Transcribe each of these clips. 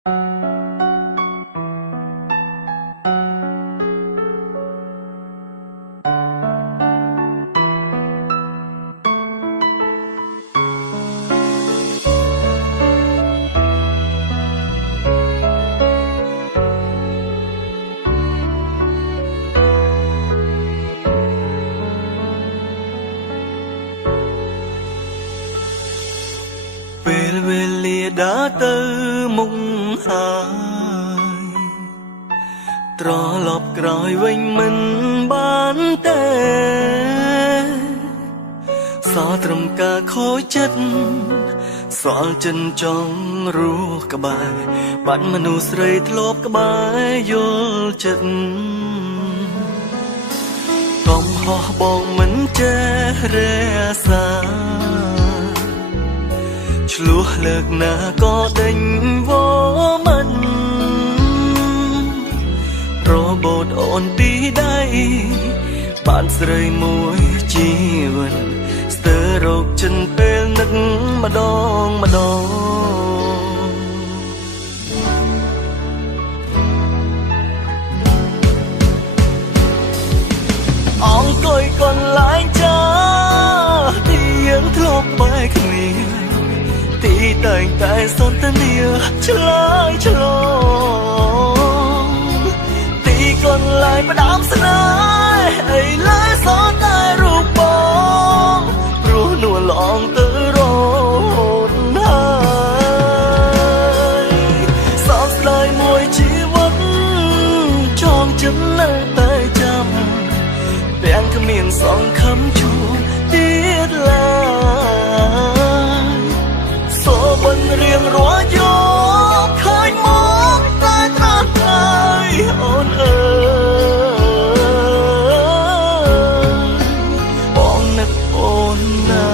ពេលវេលាដើរទៅមុខហើយត្រឡប់ក្រោយវិញមិនបានទេសល់ត្រឹមការខូចចិត្តសល់ចិនចង់រស់ក្បែរបាត់មនុស្សស្រីធ្លាប់ក្បែរយល់ចិត្តកុំហោះបងមិនចេះរសាឆ្លោះលើកណាក៏ដេញវមិនរបូតអូនពីដៃបានស្រីមួយជីវិតស្ទើររោគចិនពេលនឹកម្ដងអង្គុយកន្លែងចាទីយើងធ្លាប់បែកគ្នាទីតែងតែសន្ទនាឆ្លើយឆ្លងទីកន្លែងផ្ដាំស្នេហ៍ឥឡូវសល់តែរូបបងព្រោះនួនល្អងទៅរហូតហើយសោកស្ដាយមួយជីវិតចងចិត្តនៅតែចាំទាំងគ្មានសង្ឃឹមជួបទៀតឡើយមិនរៀងរាល់យកឃើញមកតែត្រាស់តែអូនអើយបងនឹកអូនណា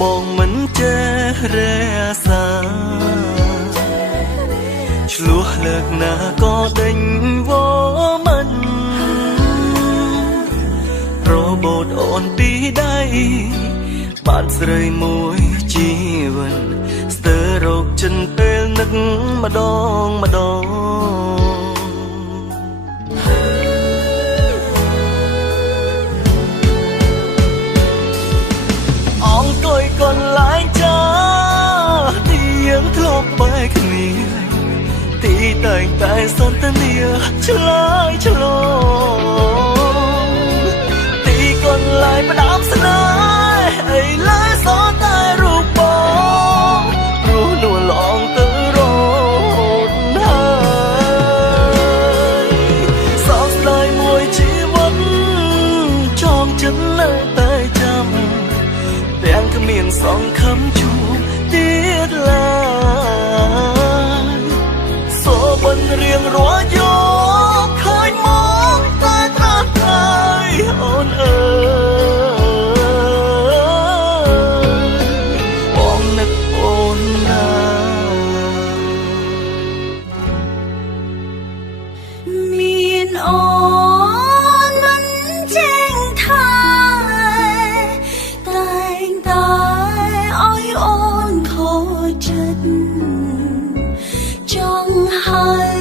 បងមិនចេះរសាឆ្លោះលើកណាក៏ដេញវមិនរបូតអូនពីដៃបានស្រីមួយជីវិតស្ទើររោគចិនពេលនឹកម្ដងអង្គុយកន្លែងចាទីយើងធ្លាប់បែកគ្នាទីតែងតែសន្ទនាឆ្លើយឆ្លងទីកន្លែងផ្ដាំស្នេហ៍ឥឡូវសល់តែរូបបងព្រោះនួនល្អងទៅរហូតហើយសោកស្ដាយមួយជីវិតចងចិត្តនៅតែចាំទាំងគ្មានសង្ឃឹមជួបទៀតឡើយសូមិនរៀងរាល់យកឃើញមកតែត្រាស់តែអូនអើយបងនឹកអូនណាមានអូនមិនចេញថាតែងតែឲ្យអូនខូចចិត្តចង់ហើយ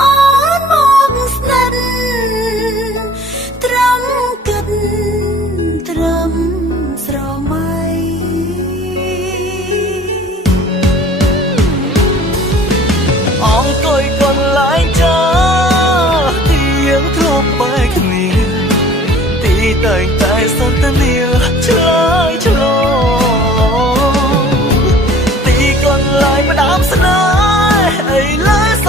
អូនមកស្និទ្ធត្រឹមគិតត្រឹមស្រមៃអង្គុយកន្លែងចាទីយើងធ្លាប់បែកគ្នាទីតែងតែសន្ទនាឆ្លើយឆ្លងទីកន្លែងផ្ដាំស្នេហ៍ឥឡូវស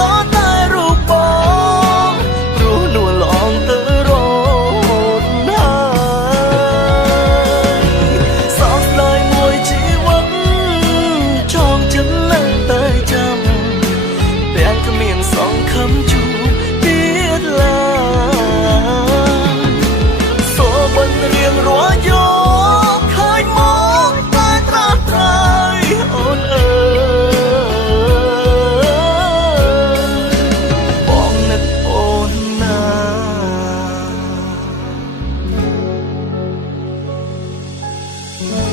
Hãy subscribe cho kênh Ghiền Mì Gõ để không bỏ lỡ